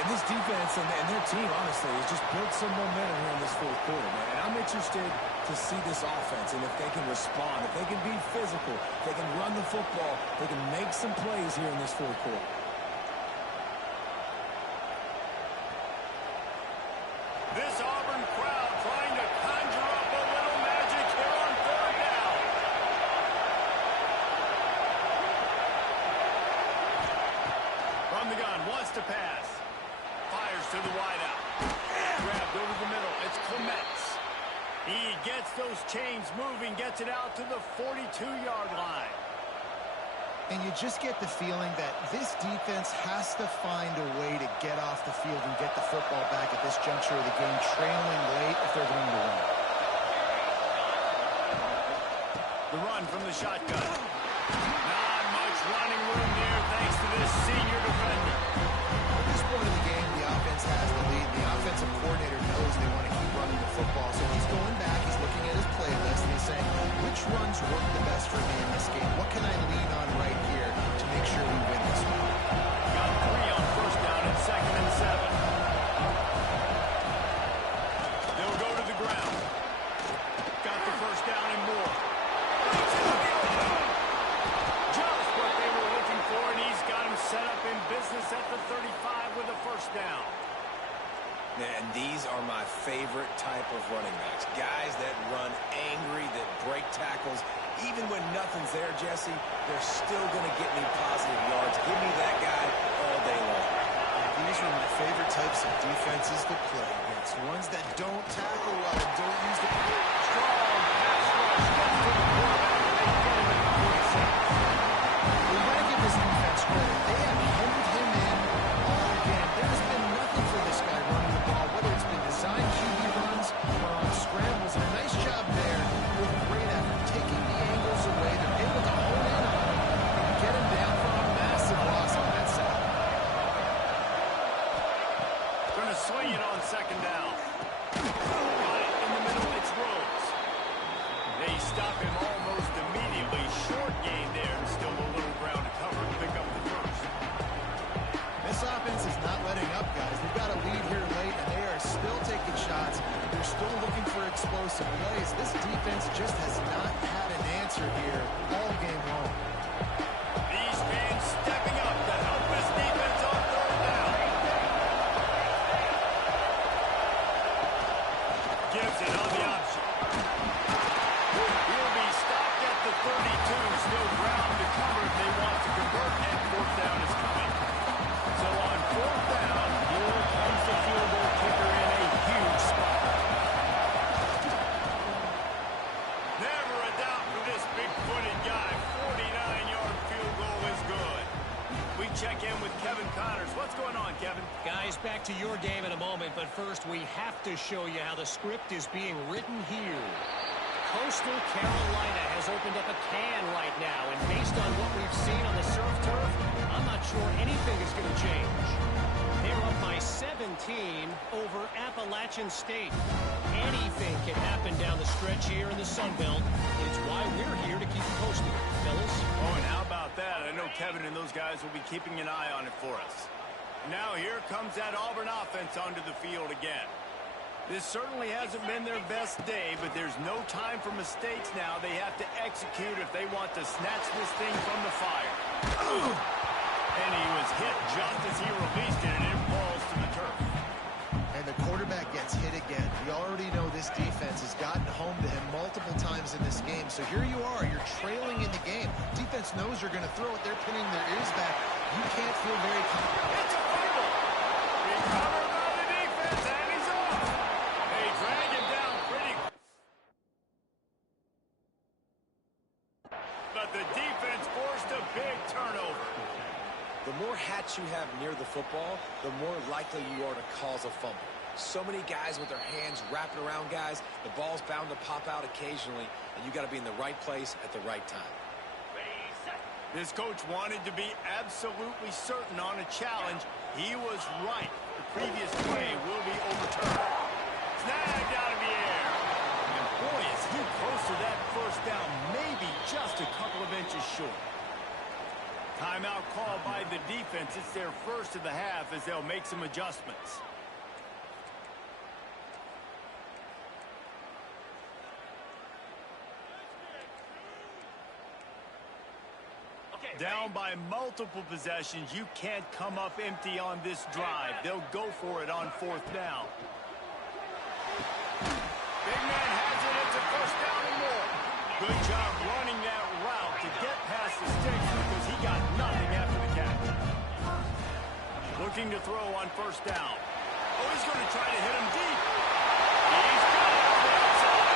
And this defense and their team, honestly, has just built some momentum here in this fourth quarter, man. And I'm interested to see this offense and if they can respond, if they can be physical, if they can run the football, they can make some plays here in this fourth quarter. This Auburn crowd trying to conjure up a little magic here on third down. From the gun, wants to pass. Fires to the wideout. Grabbed over the middle. It's Clements. He gets those chains moving, gets it out to the 42-yard line. And you just get the feeling that this defense has to find a way to get off the field and get the football back at this juncture of the game, trailing late if they're going to win. The run from the shotgun. Not much running room there thanks to this senior defender. At this point in the game, the offense has the lead. The offensive coordinator knows they want to keep running the football, so he's going back, he's looking at his playlist, and he's saying, which runs work the best for me in this game? What can I lean on right here to make sure we win this one? Got 3 on first down and second and 7. They'll go to the ground. Got the first down and more. Just what they were looking for, and he's got him set up in business at the 35 with a first down. And these are my favorite type of running backs. Guys that run angry, that break tackles. Even when nothing's there, Jesse, they're still going to get me positive yards. Give me that guy all day long. These are my favorite types of defenses to play against. Ones that don't tackle well and don't use the Strong pass rush gets to the quarterback, and they get him at the 46. We got to give this defense credit. They have honed him in all game. There's been nothing for this guy running the ball, whether it's been design QB runs or on scrambles. And a nice job there with great effort, taking the angles away. They're able to hone in on him and get him down for a massive loss on that side. Going to swing it on second down. Got it in the middle. It's Rhodes. They stop him almost immediately. Short gain there. Still a little ground to cover to pick up the first. This offense is not letting up, guys. They've got a lead here late, and they are still taking shots. They're still looking for explosive plays. This defense just has not had an answer here all game long. These fans stepping up to help this defense on third down. Gives it on the option. He'll be stopped at the 32. Still ground to cover if they want to convert, and fourth down is coming. So on fourth down, here comes the field goal kicker in a huge spot. Never a doubt for this big-footed guy. 49-yard field goal is good. We check in with Kevin Connors. What's going on, Kevin? Guys, back to your game in a moment, but first we have to show you how the script is being written here. Coastal Carolina has opened up a can right now, and based on what we've seen on the surf turf, I'm not sure anything is going to change. They're up by 17 over Appalachian State. Anything can happen down the stretch here in the Sun Belt. It's why we're here to keep you posted, fellas. Oh, and how about that? I know Kevin and those guys will be keeping an eye on it for us. Now here comes that Auburn offense onto the field again. This certainly hasn't been their best day, but there's no time for mistakes now. They have to execute if they want to snatch this thing from the fire. And he was hit just as he released it, and it falls to the turf. And the quarterback gets hit again. We already know this defense has gotten home to him multiple times in this game. So here you are. You're trailing in the game. Defense knows you're going to throw it. They're pinning their ears back. You can't feel very confident. It's a fumble. Recovered by the defense, and he's off. They drag him down pretty. But the defense forced a big turnover. The more hats you have near the football, the more likely you are to cause a fumble. So many guys with their hands wrapping around guys, the ball's bound to pop out occasionally, and you got to be in the right place at the right time. This coach wanted to be absolutely certain on a challenge. He was right. The previous play will be overturned. Snagged out of the air. And boy, is he close to that first down, maybe just a couple of inches short. Timeout called by the defense. It's their first of the half as they'll make some adjustments. Down by multiple possessions. You can't come up empty on this drive. They'll go for it on fourth down. Big man has it. It's a first down and more. Good job running that route to get past the sticks because he got nothing after the catch. Looking to throw on first down. Oh, he's going to try to hit him deep. He's got it on the outside.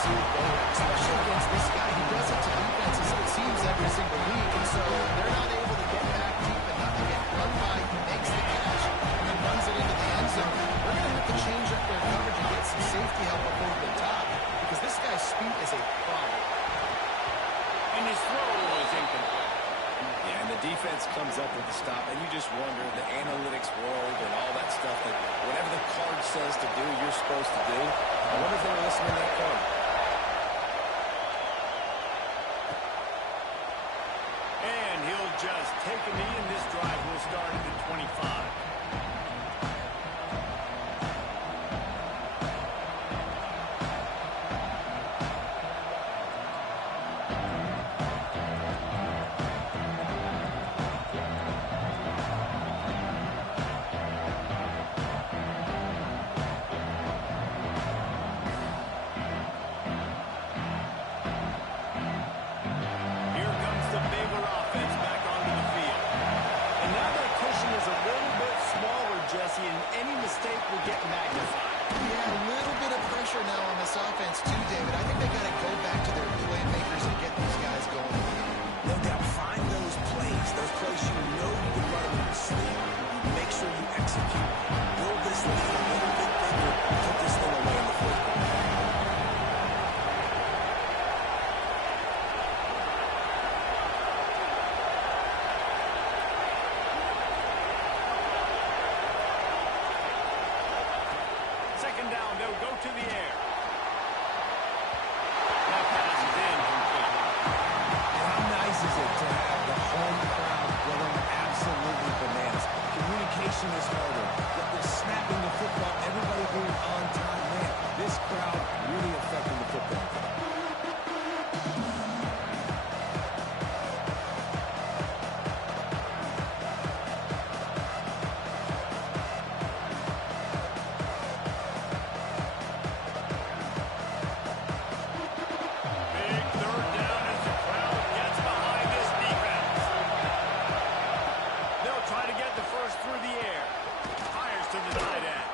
Especially against this guy. He does it to defenses, it seems, every single week. And so they're not able to get back deep and not to get run by. He makes the catch and then runs it into the end zone. They're going to have to change up their coverage and get some safety help up over the top because this guy's speed is a problem. And his throw is incomplete. Yeah, and the defense comes up with the stop, and you just wonder, the analytics world and all that stuff, that whatever the card says to do, you're supposed to do. I wonder if they were listening to that card. And he'll just take a knee, and this drive will start at the 25. Here comes the Baylor offense back onto the field. And now their cushion is a little bit smaller, Jesse, and any mistake will get magnified. Yeah, a little bit of pressure now on this offense too, David. I think they got to go back to their playmakers and get these guys going. No doubt, find those plays you know you can run them in sleep. Make sure you execute. Build this lead a little bit bigger. Put this thing away in the fourth quarter. Second down, they'll go to the air. That pass is incomplete. And how nice is it to have the home crowd going absolutely bananas? Communication is harder. They're snapping the football, everybody being on time. Man, this crowd really affecting the football. Big third down as the crowd gets behind this defense. They'll try to get the first through the air. Fires to the tight end.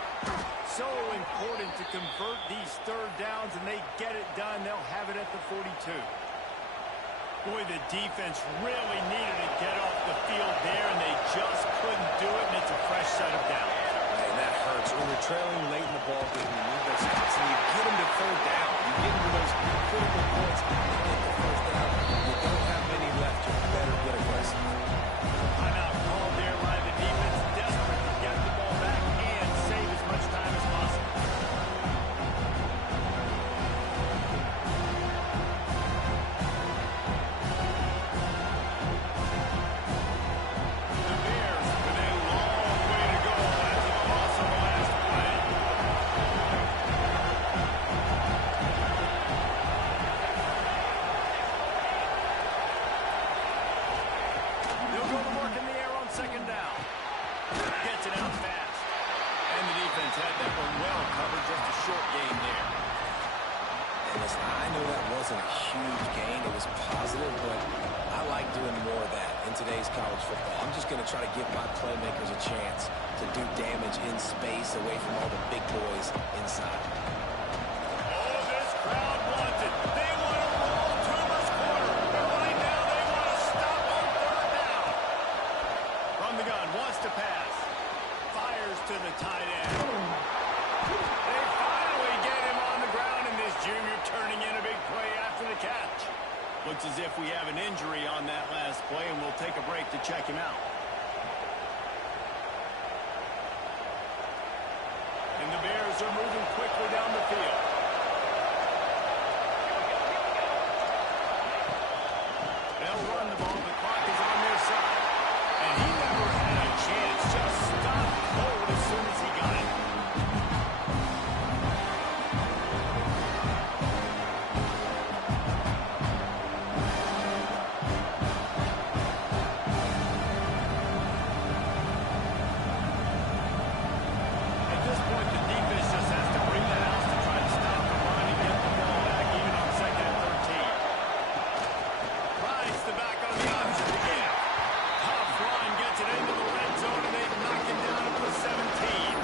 So important to convert these third downs, and they get it done. They'll have it at the 42. Boy, the defense really needed to get off the field there, and they just couldn't do it, and it's a fresh set of downs. And that hurts. When you're trailing late in the ball game, you need those stops, and you get them to third down. You get them to those critical points and get the first down. You don't have many left. You better get aggressive. Timeout called there by the defense, desperate to get the ball back and save as much time as possible. honest, I know that wasn't a huge gain. It was positive, but I like doing more of that in today's college football. I'm just going to try to give my playmakers a chance to do damage in space away from all the big boys inside. Oh, this crowd wants it. They want to roll Tuma's corner. And right now they want to stop on third down. From the gun, wants to pass. Fires to the tight end. They finally get him on the ground, and this junior turning in a big play after the catch. Looks as if we have an injury on that last play, and we'll take a break to check him out. And the Bears are moving quickly down the field. They'll run the ball. The clock is on their side. And he never had a chance. Just stopped cold as soon as he got it. At this point, the defense just has to bring the house to try to stop the run and get the ball back, even on 2nd and 13. Price the back on the option again. Tough run gets it into the red zone, and they knock him down to the 17.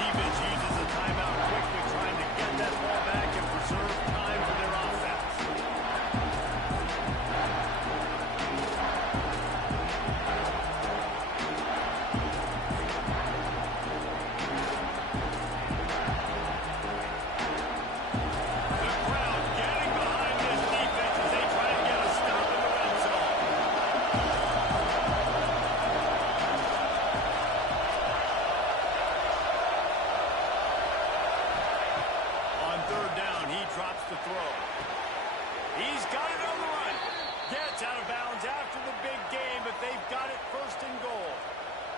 Defense uses a timeout quickly, trying to get that ball back and preserve time for their offense. The crowd getting behind this defense as they try to get a stop in the red zone. On third down, he drops the throw. He's got it on the run. Gets out of bounds after the big game, but they've got it first and goal.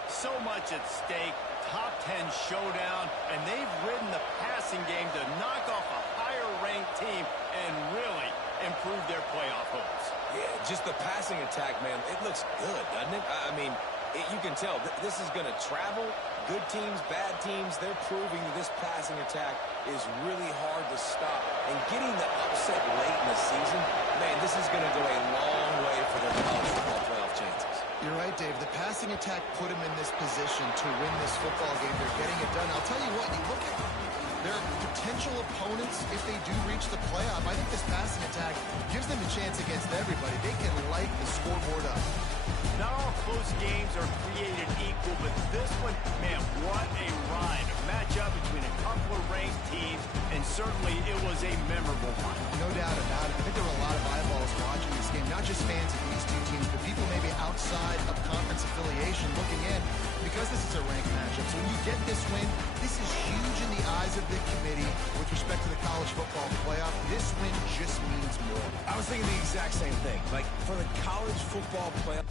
So much at stake, top 10 showdown, and they've ridden the passing game to knock off a higher-ranked team and really improve their playoff hopes. Yeah, just the passing attack, man, it looks good, doesn't it? I mean, you can tell this is going to travel. Good teams, bad teams, they're proving that this passing attack is really hard to stop. And getting the upset late in the season, man, this is going to go a long way for their college football playoff chances. You're right, Dave. The passing attack put them in this position to win this football game. They're getting it done. I'll tell you what, you look at their potential opponents if they do reach the playoff. I think this passing attack gives them a chance against everybody. They can light the scoreboard up. Not all close games are created equal, but this one, man, what a ride. A matchup between a couple of ranked teams, and certainly it was a memorable one. No doubt about it. I think there were a lot of eyeballs watching this game, not just fans of these two teams, but people maybe outside of conference affiliation looking in, because this is a ranked matchup. So when you get this win, this is huge in the eyes of the committee with respect to the college football playoff. This win just means more. I was thinking the exact same thing. Like, for the college football playoff,